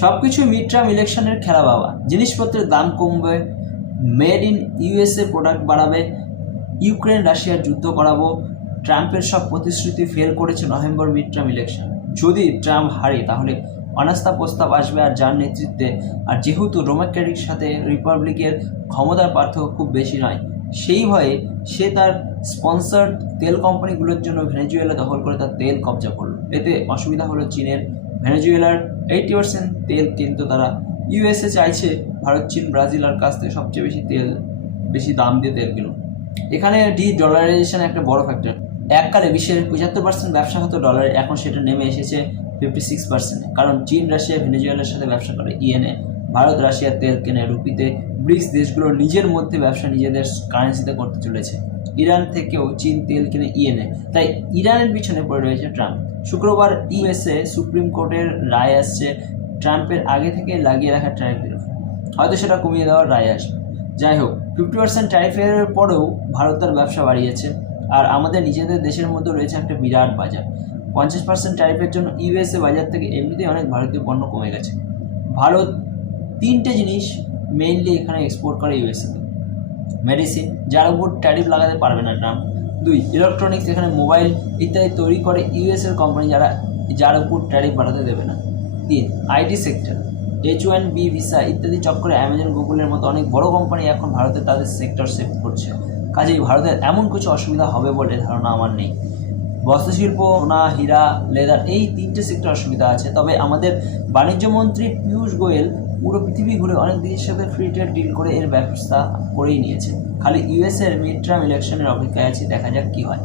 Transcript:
সবকিছু mid term ইলেকশনের খেলা বাবা। জিনিসপত্রের দাম কমবে, মেড ইন ইউএসএ প্রোডাক্ট বাড়াবে, ইউক্রেন রাশিয়ার যুদ্ধ করাবো। ট্রাম্পের সব প্রতিশ্রুতি ফেল করেছে নভেম্বর মিড টার্ম ইলেকশন। যদি ট্রাম্প হারে তাহলে অনাস্থা প্রস্তাব আসবে আর যার নেতৃত্বে, আর যেহেতু ডেমোক্রেটিক সাথে রিপাবলিকের ক্ষমতার পার্থক্য খুব বেশি নয়, সেই ভয়ে সে তার স্পন্সার্ড তেল কোম্পানিগুলোর জন্য ভেনেজুয়েলা দখল করে তার তেল কবজা করলো। এতে অসুবিধা হলো চীনের। ভেনেজুয়েলার 80% তেল কিন্তু তারা ইউএসএ চাইছে ভারত, চীন, ব্রাজিল আর কাছ থেকে সবচেয়ে বেশি দাম দিয়ে তেল কিনুন। এখানে ডলারাইজেশন একটা বড় ফ্যাক্টর। এককালে বিশ্বের 75% ব্যবসা হতো ডলারে, এখন সেটা নেমে এসেছে 56%। কারণ চীন রাশিয়া ভেনেজুয়েলার সাথে ব্যবসা করে ইয়েনে, ভারত রাশিয়ার তেল কেনে রুপিতে, ব্রিক্স দেশগুলো নিজের মধ্যে ব্যবসা নিজেদের কারেন্সিতে করতে চলেছে। ইরান থেকেও চীন তেল কিনে ইয়েনে, তাই ইরানের পিছনে পড়ে রয়েছে ট্রাম্প। শুক্রবার ইউএসএ সুপ্রিম কোর্টের রায় আসছে ট্রাম্পের আগে থেকে লাগিয়ে রাখা ট্যারিফের উপর। হয়তো সেটা কমিয়ে দেওয়ার রায় আসবে। যাই হোক, 50% ট্যারিফের পরেও ভারত তার ব্যবসা বাড়িয়েছে, আর আমাদের নিজেদের দেশের মধ্যে রয়েছে একটা বিরাট বাজার। 50% ট্যারিফের জন্য ইউএসএ বাজার থেকে এমনিতেই অনেক ভারতীয় পণ্য কমে গেছে। ভারত 3টে জিনিস মেইনলি এখানে এক্সপোর্ট করে ইউএসএতে। মেডিসিন, যার উপর ট্যারিফ লাগাতে পারবে না ট্রাম্প। 2, ইলেকট্রনিক্স, এখানে মোবাইল ইত্যাদি তৈরি করে ইউএসএর কোম্পানি, যার উপর ট্যারিফ বাড়াতে দেবে না। 3, আইটি সেক্টর, H1B ভিসা ইত্যাদি চক্করে অ্যামাজন, গুগলের মতো অনেক বড় কোম্পানি এখন ভারতে তাদের সেক্টর শিফট করছে। কাজেই ভারতের এমন কিছু অসুবিধা হবে বলে ধারণা আমার নেই। বস্ত্রশিল্প, সোনা, হীরা, লেদার, এই 3টে সেক্টর অসুবিধা আছে। তবে আমাদের বাণিজ্য মন্ত্রী পীযূষ গোয়েল পুরো পৃথিবী ঘুরে অনেক দেশের সাথে ফ্রি ট্রেড ডিল করে এর ব্যবস্থা করেই নিয়েছে। খালি ইউএসএর মিড টার্ম ইলেকশনের অপেক্ষায় আছে, দেখা যাক কী হয়।